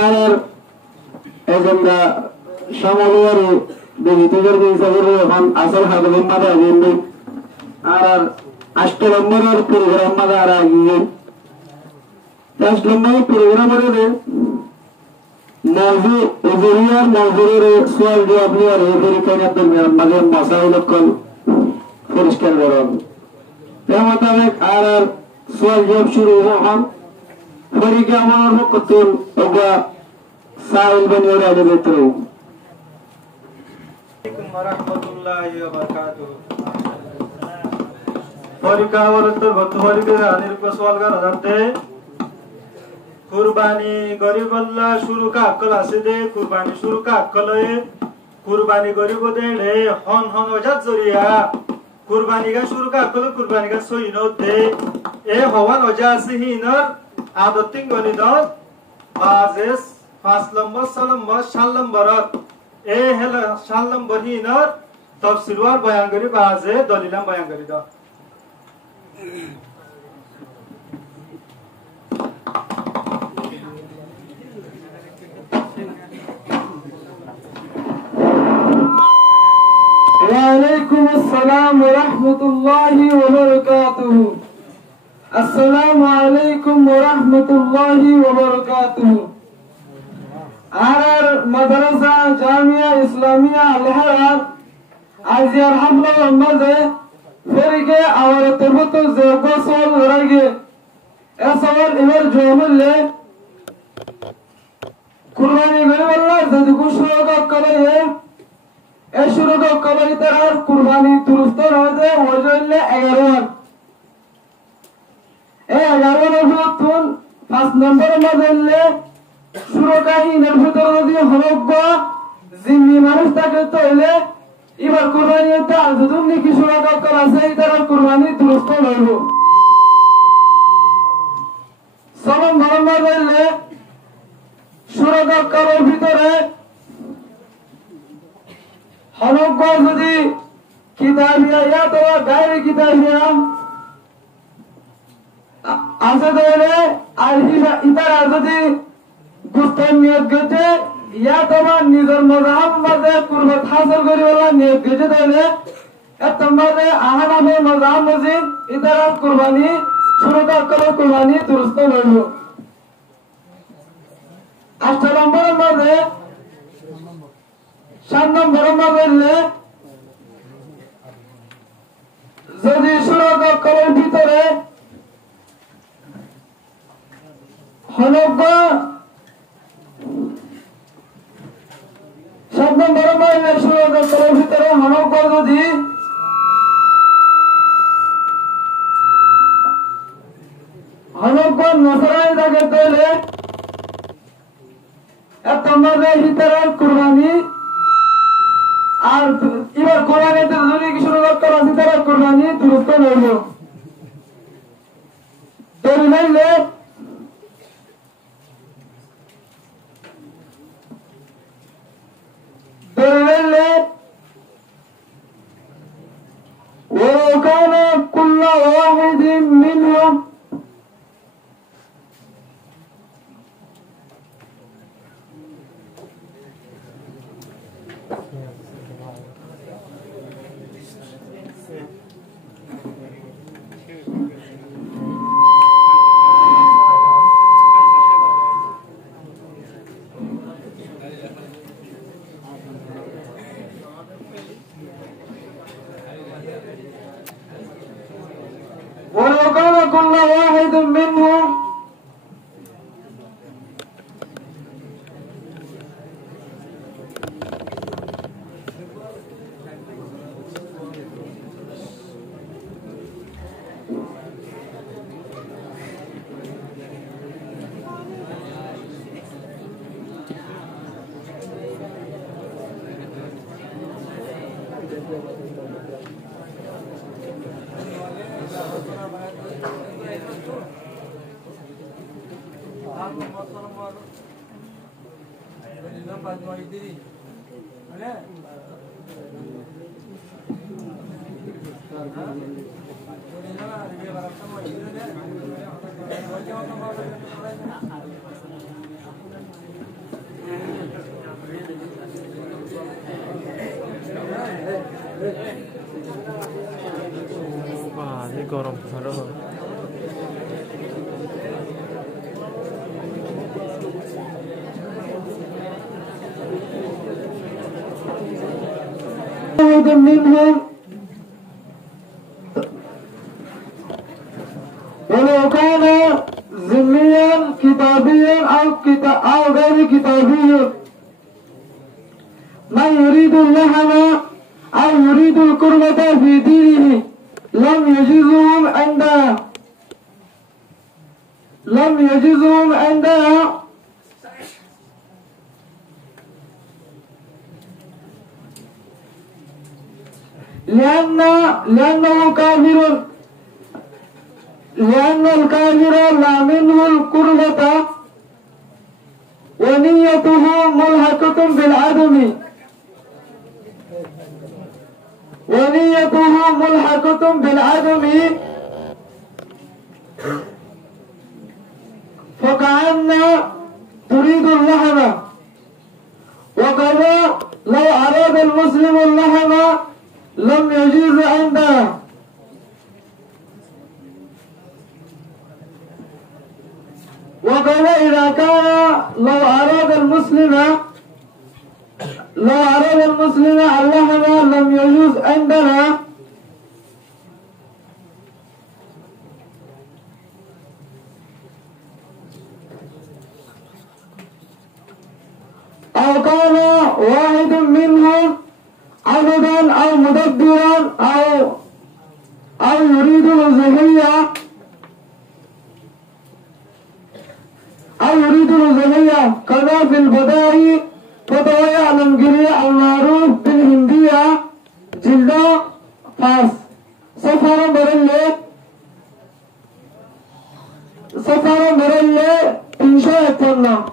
আর এজেন্ডা সমলওয়ারে বেজিতের বিসাগরে এখন আসল হাগলেন মাদা আগেন আর 8 নম্বরের প্রোগ্রাম মাদা আর আগিয়ে 10 নম্বরের প্রোগ্রামের মওজু ওজরিয়ার মওজুরের সওয়াল জবাব নিয়ে রেফারিকানের দরমিয়ান মাঝে মাসাইল কল পরিষ্কার করুন এর মোতাবেক আর সওয়াল জবাব শুরু হন ফরিকে আমার মুকতুল ওগা সাইল বনিয়ে রাখে বেতরু আলাইকুম ওয়া রাহমাতুল্লাহি ওয়া বারাকাতুহু ফরিকা ওরত গত ফরিকে আনির কো সওয়াল করা যাতে কুরবানি গরিব আল্লাহ শুরু কা আকল আছে দে কুরবানি শুরু কা আকল এ কুরবানি গরিব দে রে হন হন ওজাত জরিয়া কুরবানি গা শুরু কা আকল কুরবানি গা সইনো দে এ হওয়ান ওজা আছে হিনর আদতিং গনিদ বাজেস 5 নম্বর 6 নম্বর 7 নম্বর এ হেলা 7 নম্বর হিনর তাফসীরওয়ার বয়ান করি বাজে দলিলাম বয়ান করি দ وعليكم السلام ورحمة الله وبركاته السلام عليكم ورحمة الله وبركاته আর মাদ্রাসা জামিয়া ইসলামিয়া আলহার আজিয়ার হামলা মাঝে ফেরিকে আমার তরবত যে গোসল রাগে এসওয়াল এবার জমলে কুরবানি করে আল্লাহ যদি কুশরত করে এ শুরুত করে তার কুরবানি দুরুস্ত হবে ওজলে 11 এই 11 নতুন 5 নম্বর মডেলে শুরুকাহিনের ভিতর যদি হরব্ব জিম্মি মানুষ থাকে তাহলে এবার কুরবানিতে যদি নাকি শুরুত করা আছে তার কুরবানি দুরুস্ত হইব সলম মডেলে শুরুত করার ভিতরে হরব্ব যদি কিতাবিয়া ইয়া তো গায়রে কিতাবিয়া আছে তাহলে আর ইতারা যদি গুস্তান নিয়ত গেছে ইয়া তোমার নিজের মজাহাব মাঝে কুরবাত হাসিল করিওয়ালা নিয়ত গেছে তাহলে এত মাঝে আহানাবে মজাহাব মজিদ ইতারা কুরবানি শুরুটা করে কুরবানি দুরুস্ত হইল 8 নম্বরের মাঝে 7 নম্বরের মাঝে যদি শুরুটা করে ভিতরে হনব্ব 7 নম্বরের মাঝে শুরুটা করে ভিতরে হনব্ব যদি হনব্ব নসরাই থাকে তাহলে এত মাঝে ভিতরে কুরবানি আর এবার কোরআনেতে যদি শুরু করা আছে তারা কুরবানি দুরুস্ত হইল দলিলে وكان كل واحد منهم ولو كان كل واحد منهم গরম ভালো منهم ولو كان ذميا كتابيا أو غير كتابي من يريد اللحم أو يريد القربة في دينه لم يجزهم عندها لأنه كافر لأن الكافر لا منه القربة ونيته ملحقة بالعدم فكأن تريد اللحم وكذا لو أراد المسلم اللحم لم يجوز عنده وقال إذا كان لو أراد المسلم اللحم لم يجوز عندنا أو كان واحد منهم عبدا أو مدبرا أو يريد الأضحية كذا في البدائي فتوى يعلم جريء المعروف بالهندية جلدة فاس سفر مرلي إنشاء التنة